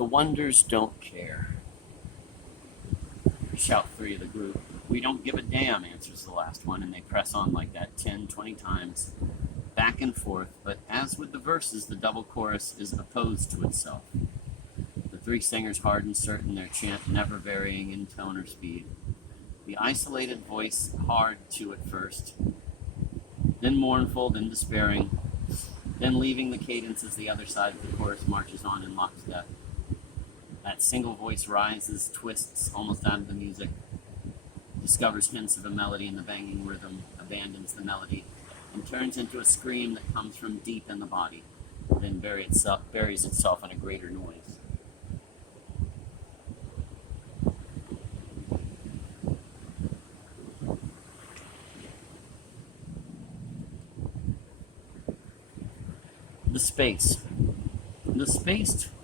The Wonders don't care, shout three of the group. We don't give a damn, answers the last one, and they press on like that 10, 20 times, back and forth, but as with the verses, the double chorus is opposed to itself. The three singers hard and certain, their chant never varying in tone or speed. The isolated voice hard too at first, then mournful, then despairing, then leaving the cadence as the other side of the chorus marches on in lockstep. That single voice rises, twists almost out of the music, discovers hints of a melody in the banging rhythm, abandons the melody, and turns into a scream that comes from deep in the body, then buries itself in a greater noise.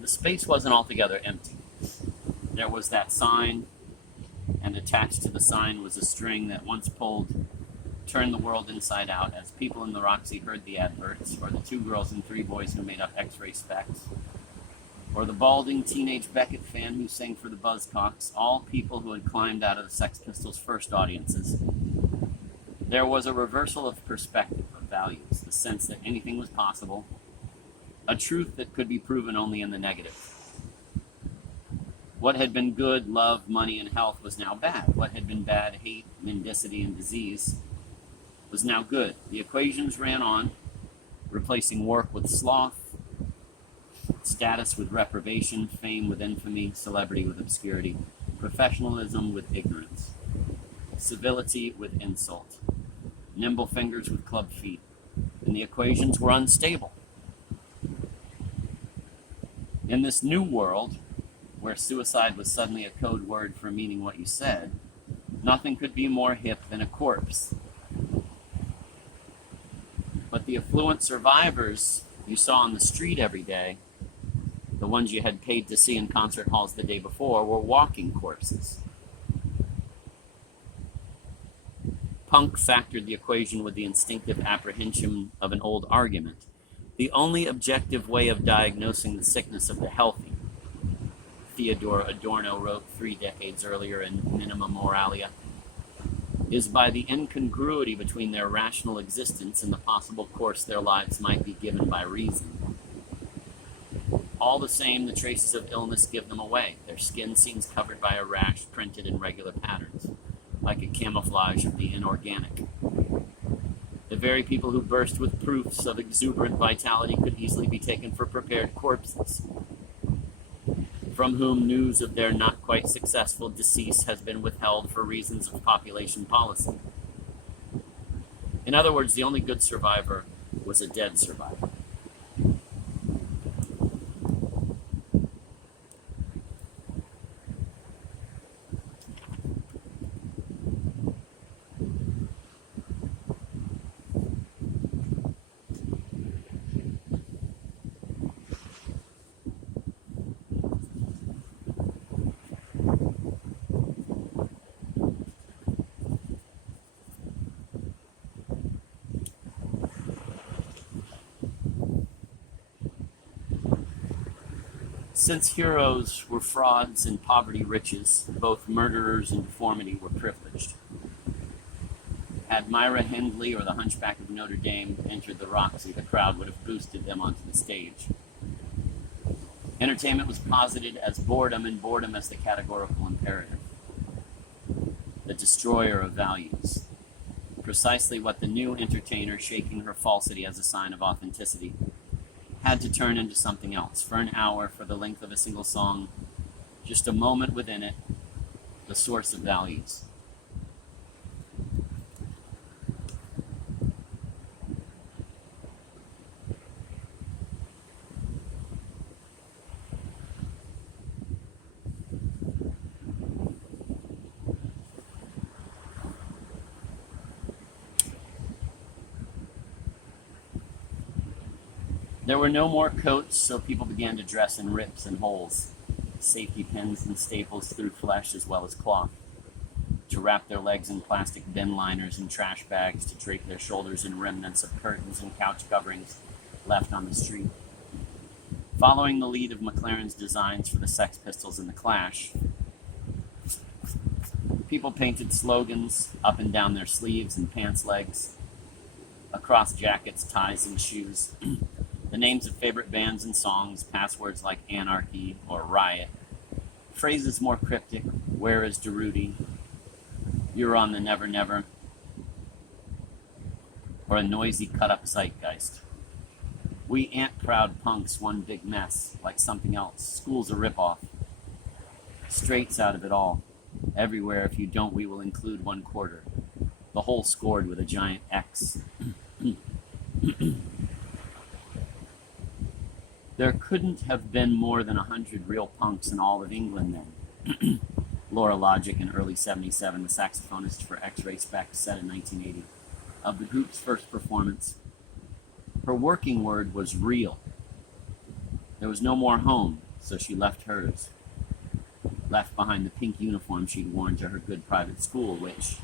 The space wasn't altogether empty. There was that sign, and attached to the sign was a string that once pulled turned the world inside out as people in the Roxy heard the adverts, or the two girls and three boys who made up X-Ray Specs, or the balding teenage Beckett fan who sang for the Buzzcocks, all people who had climbed out of the Sex Pistols' first audiences. There was a reversal of perspective, of values, the sense that anything was possible, a truth that could be proven only in the negative. What had been good, love, money, and health, was now bad. What had been bad, hate, mendicity, and disease, was now good. The equations ran on, replacing work with sloth, status with reprobation, fame with infamy, celebrity with obscurity, professionalism with ignorance, civility with insult, nimble fingers with club feet, and the equations were unstable. In this new world, where suicide was suddenly a code word for meaning what you said, nothing could be more hip than a corpse. But the affluent survivors you saw on the street every day, the ones you had paid to see in concert halls the day before, were walking corpses. Punk factored the equation with the instinctive apprehension of an old argument. The only objective way of diagnosing the sickness of the healthy, Theodore Adorno wrote 3 decades earlier in Minima Moralia, is by the incongruity between their rational existence and the possible course their lives might be given by reason. All the same, the traces of illness give them away. Their skin seems covered by a rash printed in regular patterns, like a camouflage of the inorganic. The very people who burst with proofs of exuberant vitality could easily be taken for prepared corpses, from whom news of their not quite successful decease has been withheld for reasons of population policy. In other words, the only good survivor was a dead survivor. Since heroes were frauds and poverty riches, both murderers and deformity were privileged. Had Myra Hindley or the Hunchback of Notre Dame entered the Roxy, the crowd would have boosted them onto the stage. Entertainment was posited as boredom, and boredom as the categorical imperative, the destroyer of values. Precisely what the new entertainer, shaking her falsity as a sign of authenticity, had to turn into something else. For an hour, for the length of a single song, just a moment within it, the source of values. There were no more coats, so people began to dress in rips and holes, safety pins and staples through flesh as well as cloth, to wrap their legs in plastic bin liners and trash bags, to drape their shoulders in remnants of curtains and couch coverings left on the street. Following the lead of McLaren's designs for the Sex Pistols and the Clash, people painted slogans up and down their sleeves and pants legs, across jackets, ties, and shoes. The names of favorite bands and songs, passwords like Anarchy or Riot, phrases more cryptic, Where is Darude, You're on the Never Never, or a noisy cut-up zeitgeist. We ant-proud punks, one big mess, like something else. School's a ripoff. Straight's out of it all. Everywhere, if you don't, we will include 1/4. The whole scored with a giant X. There couldn't have been more than 100 real punks in all of England then. Laura Logic in early 77, the saxophonist for X-Ray Spex, said in 1980 of the group's first performance. Her working word was real. There was no more home, so she left hers. Left behind the pink uniform she'd worn to her good private school, which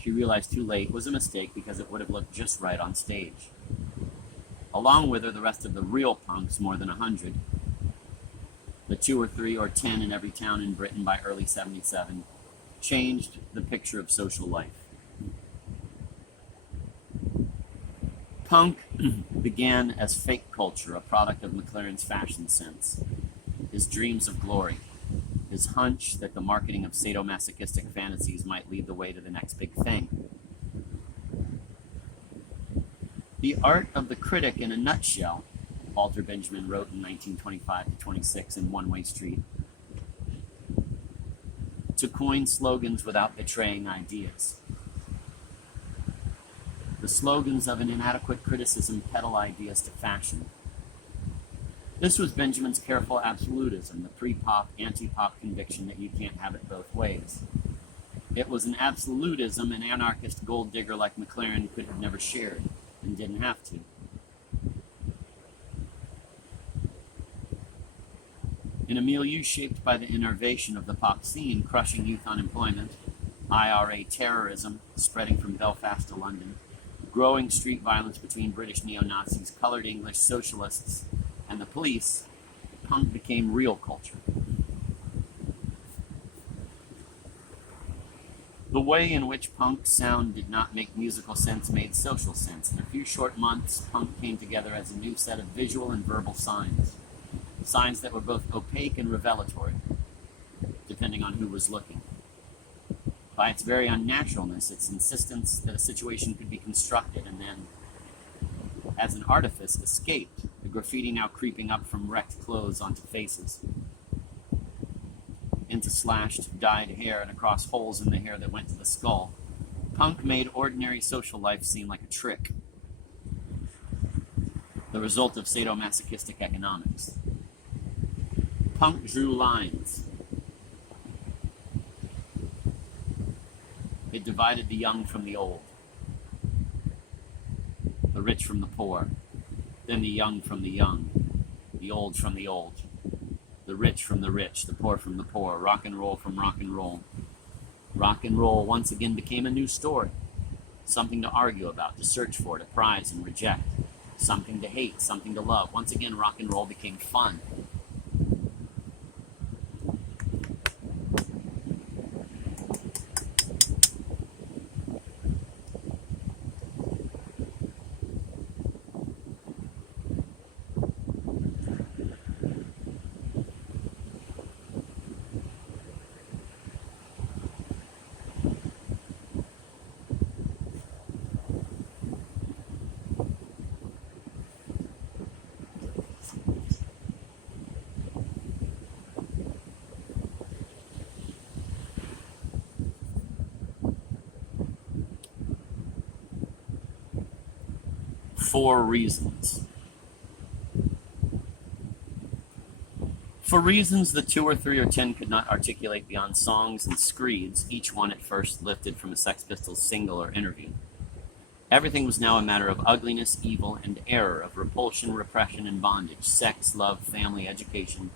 she realized too late was a mistake because it would have looked just right on stage. Along with her, the rest of the real punks, more than 100, the 2 or 3 or 10 in every town in Britain by early 77, changed the picture of social life. Punk began as fake culture, a product of McLaren's fashion sense, his dreams of glory, his hunch that the marketing of sadomasochistic fantasies might lead the way to the next big thing. The art of the critic in a nutshell, Walter Benjamin wrote in 1925-26 in One Way Street, to coin slogans without betraying ideas. The slogans of an inadequate criticism peddle ideas to fashion. This was Benjamin's careful absolutism, the pre-pop, anti-pop conviction that you can't have it both ways. It was an absolutism an anarchist gold digger like McLaren could have never shared, and didn't have to. In a milieu shaped by the innervation of the pop scene, crushing youth unemployment, IRA terrorism spreading from Belfast to London, growing street violence between British neo-Nazis, colored English socialists, and the police, punk became real culture. The way in which punk sound did not make musical sense made social sense. In a few short months, punk came together as a new set of visual and verbal signs. Signs that were both opaque and revelatory, depending on who was looking. By its very unnaturalness, its insistence that a situation could be constructed and then, as an artifice, escaped, the graffiti now creeping up from wrecked clothes onto faces, into slashed, dyed hair and across holes in the hair that went to the skull. Punk made ordinary social life seem like a trick, the result of sadomasochistic economics. Punk drew lines. It divided the young from the old, the rich from the poor, then the young from the young, the old from the old, the rich from the rich, the poor from the poor, rock and roll from rock and roll. Rock and roll once again became a new story, something to argue about, to search for, to prize and reject, something to hate, something to love. Once again, rock and roll became fun. For reasons. For reasons the 2 or 3 or 10 could not articulate beyond songs and screeds, each one at first lifted from a Sex Pistols single or interview. Everything was now a matter of ugliness, evil, and error, of repulsion, repression, and bondage, sex, love, family, education,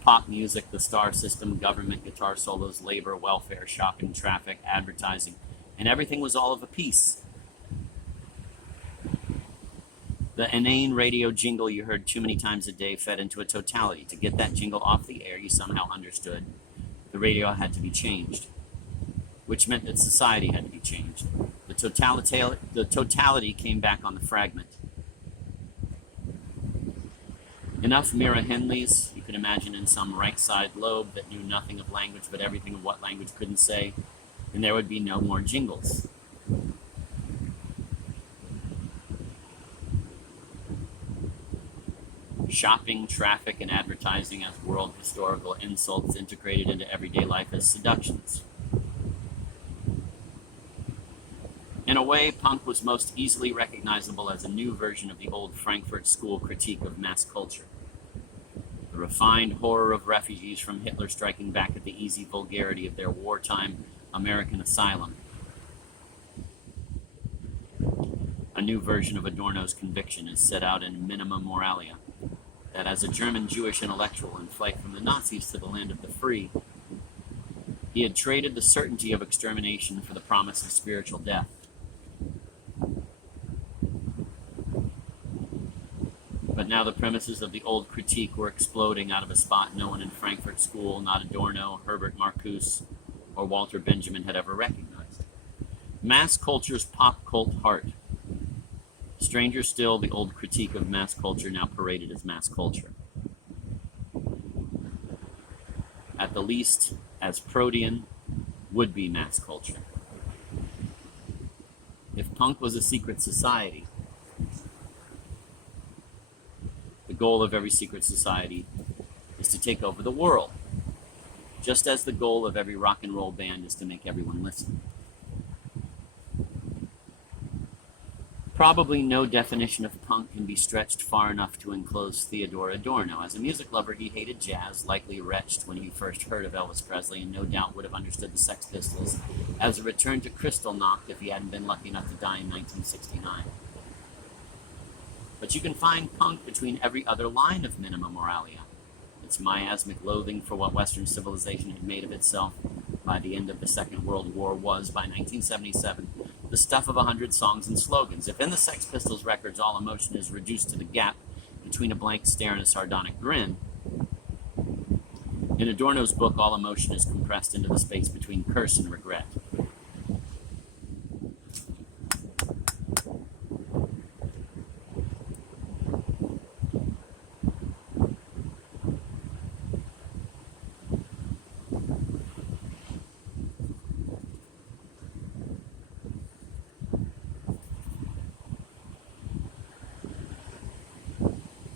pop music, the star system, government, guitar solos, labor, welfare, shopping, traffic, advertising, and everything was all of a piece. The inane radio jingle you heard too many times a day fed into a totality. To get that jingle off the air, you somehow understood the radio had to be changed, which meant that society had to be changed. The totality came back on the fragment. Enough Mira Henleys you could imagine in some right side lobe that knew nothing of language but everything of what language couldn't say, and there would be no more jingles. Shopping, traffic, and advertising as world historical insults integrated into everyday life as seductions. In a way, punk was most easily recognizable as a new version of the old Frankfurt School critique of mass culture. The refined horror of refugees from Hitler striking back at the easy vulgarity of their wartime American asylum. A new version of Adorno's conviction is set out in Minima Moralia, that as a German Jewish intellectual in flight from the Nazis to the land of the free, he had traded the certainty of extermination for the promise of spiritual death. But now the premises of the old critique were exploding out of a spot no one in Frankfurt School, not Adorno, Herbert Marcuse, or Walter Benjamin had ever recognized. Mass culture's pop cult heart. Stranger still, the old critique of mass culture now paraded as mass culture. At the least, as protean, would-be mass culture. If punk was a secret society, the goal of every secret society is to take over the world, just as the goal of every rock and roll band is to make everyone listen. Probably no definition of punk can be stretched far enough to enclose Theodore Adorno. As a music lover, he hated jazz, likely retched when he first heard of Elvis Presley, and no doubt would have understood the Sex Pistols as a return to Kristallnacht if he hadn't been lucky enough to die in 1969. But you can find punk between every other line of Minima Moralia. Its miasmic loathing for what Western civilization had made of itself by the end of the Second World War was, by 1977, the stuff of 100 songs and slogans. If in the Sex Pistols records all emotion is reduced to the gap between a blank stare and a sardonic grin, in Adorno's book all emotion is compressed into the space between curse and regret.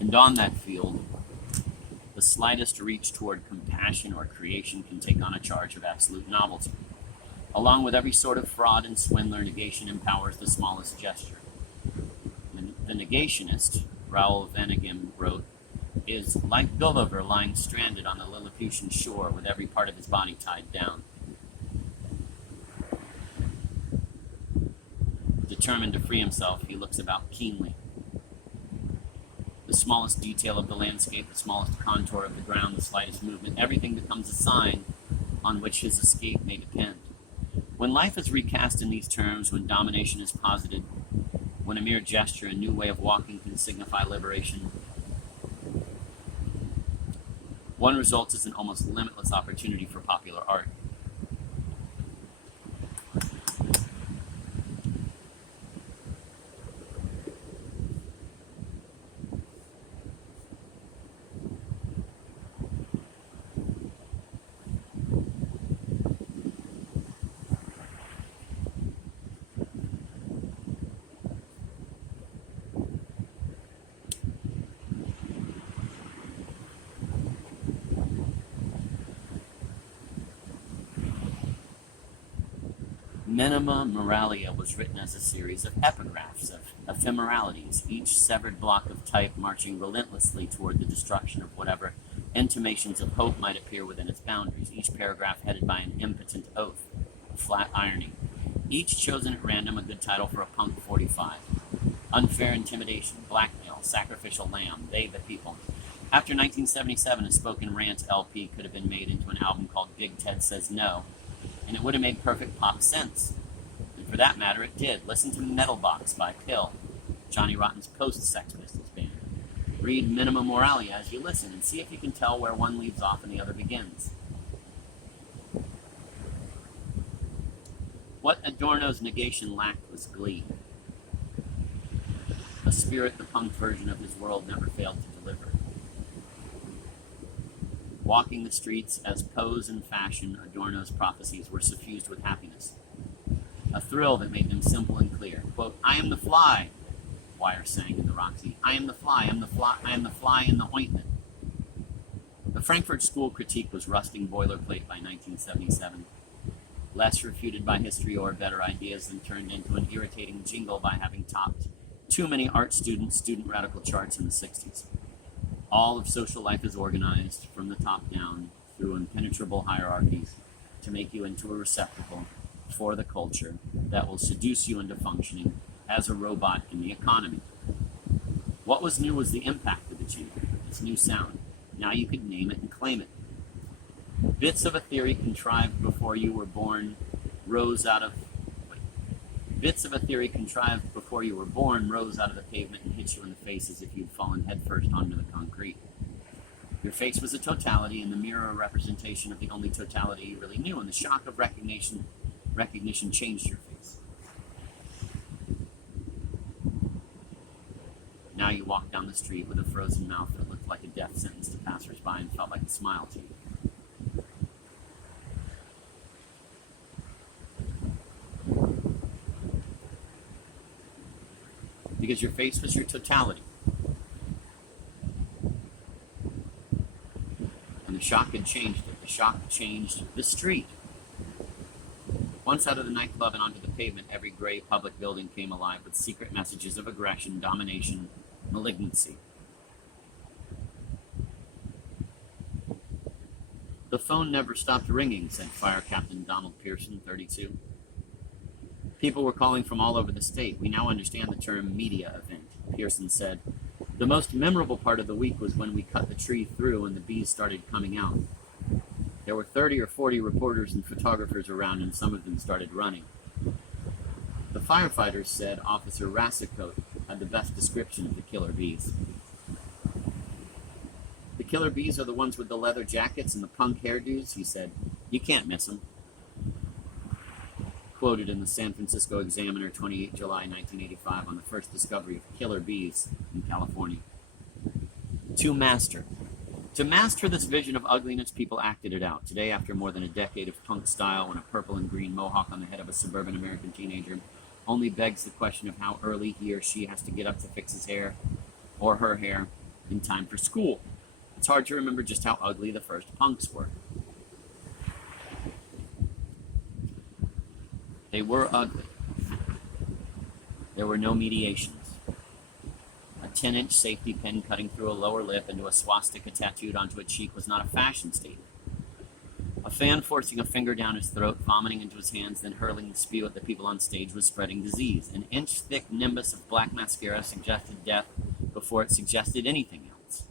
And on that field, the slightest reach toward compassion or creation can take on a charge of absolute novelty. Along with every sort of fraud and swindler, negation empowers the smallest gesture. The negationist, Raoul Vaneigem wrote, is like Gulliver lying stranded on the Lilliputian shore with every part of his body tied down. Determined to free himself, he looks about keenly. The smallest detail of the landscape, the smallest contour of the ground, the slightest movement, everything becomes a sign on which his escape may depend. When life is recast in these terms, when domination is posited, when a mere gesture, a new way of walking can signify liberation, one result is an almost limitless opportunity for popular art. Minima Moralia was written as a series of epigraphs, of ephemeralities, each severed block of type marching relentlessly toward the destruction of whatever intimations of hope might appear within its boundaries, each paragraph headed by an impotent oath, a flat irony. Each chosen at random, a good title for a punk 45. Unfair intimidation, blackmail, sacrificial lamb, they the people. After 1977, a spoken rant LP could have been made into an album called Big Ted Says No, and it would have made perfect pop sense. And for that matter, it did. Listen to Metal Box by Pill. Johnny Rotten's post-Sex Pistols band. Read Minima Moralia as you listen and see if you can tell where one leaves off and the other begins. What Adorno's negation lacked was glee, a spirit the punk version of his world never failed to deliver. Walking the streets as pose and fashion, Adorno's prophecies were suffused with happiness, a thrill that made them simple and clear. Quote, "I am the fly," Wire sang in the Roxy. "I am the fly, I am the fly, I am the fly in the ointment." The Frankfurt School critique was rusting boilerplate by 1977, less refuted by history or better ideas than turned into an irritating jingle by having topped too many art student radical charts in the 60s. All of social life is organized from the top down through impenetrable hierarchies to make you into a receptacle for the culture that will seduce you into functioning as a robot in the economy. What was new was the impact of the change, its new sound. Now you could name it and claim it. Bits of a theory contrived before you were born rose out of the pavement and hit you in the face as if you'd fallen headfirst onto the concrete. Your face was a totality and the mirror a representation of the only totality you really knew, and the shock of recognition changed your face. Now you walk down the street with a frozen mouth that looked like a death sentence to passers-by and felt like a smile to you. Because your face was your totality. And the shock had changed it. The shock changed the street. Once out of the nightclub and onto the pavement, every gray public building came alive with secret messages of aggression, domination, malignancy. "The phone never stopped ringing," said Fire Captain Donald Pearson, 32. "People were calling from all over the state. We now understand the term media event," Pearson said. "The most memorable part of the week was when we cut the tree through and the bees started coming out. There were 30 or 40 reporters and photographers around, and some of them started running." The firefighters said Officer Rassacote had the best description of the killer bees. "The killer bees are the ones with the leather jackets and the punk hairdos," he said. "You can't miss them." Quoted in the San Francisco Examiner, 28 July 1985, on the first discovery of killer bees in California. To master this vision of ugliness, people acted it out. Today, after more than a decade of punk style, when a purple and green mohawk on the head of a suburban American teenager only begs the question of how early he or she has to get up to fix his hair or her hair in time for school. It's hard to remember just how ugly the first punks were. They were ugly. There were no mediations. A 10-inch safety pin cutting through a lower lip into a swastika tattooed onto a cheek was not a fashion statement. A fan forcing a finger down his throat, vomiting into his hands, then hurling the spew at the people on stage was spreading disease. An inch-thick nimbus of black mascara suggested death before it suggested anything else.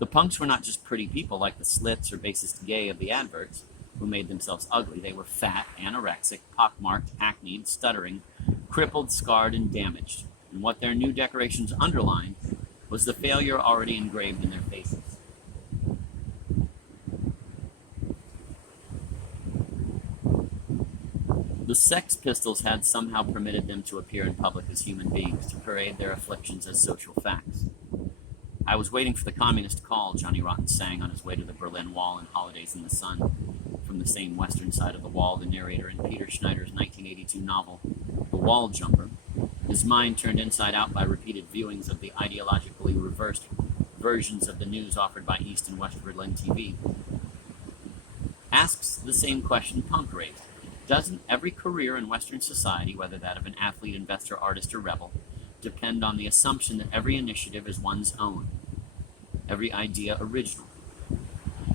The punks were not just pretty people like the Slits or bassist Gay of the adverts, who made themselves ugly. They were fat, anorexic, pockmarked, acneed, stuttering, crippled, scarred, and damaged. And what their new decorations underlined was the failure already engraved in their faces. The Sex Pistols had somehow permitted them to appear in public as human beings, to parade their afflictions as social facts. "I was waiting for the communist call," Johnny Rotten sang on his way to the Berlin Wall in Holidays in the Sun. From the same western side of the wall, the narrator in Peter Schneider's 1982 novel, The Wall Jumper, his mind turned inside out by repeated viewings of the ideologically reversed versions of the news offered by East and West Berlin TV, asks the same question punk raised. Doesn't every career in Western society, whether that of an athlete, investor, artist, or rebel, depend on the assumption that every initiative is one's own, every idea original,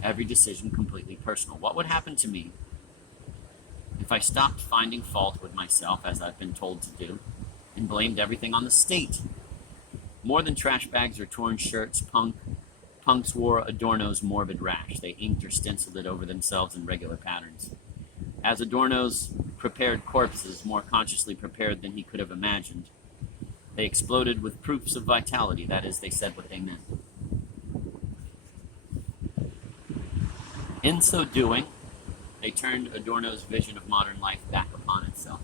every decision completely personal? What would happen to me if I stopped finding fault with myself, as I've been told to do, and blamed everything on the state? More than trash bags or torn shirts, punks wore Adorno's morbid rash. They inked or stenciled it over themselves in regular patterns. As Adorno's prepared corpses, more consciously prepared than he could have imagined, They exploded with proofs of vitality, that is, they said what they meant. In so doing, they turned Adorno's vision of modern life back upon itself.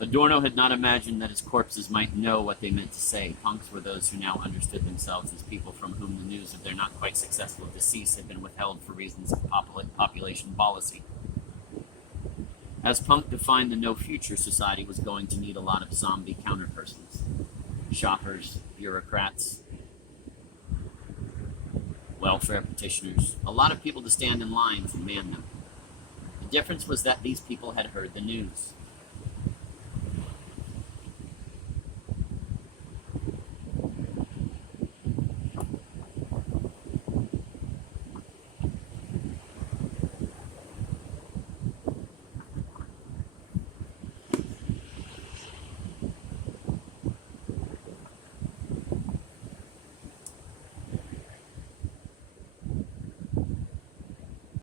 Adorno had not imagined that his corpses might know what they meant to say. Punks were those who now understood themselves as people from whom the news of their not quite successful decease had been withheld for reasons of population policy. As Punk defined the no future, society was going to need a lot of zombie counterpersons. Shoppers, bureaucrats, welfare petitioners, a lot of people to stand in lines and man them. The difference was that these people had heard the news.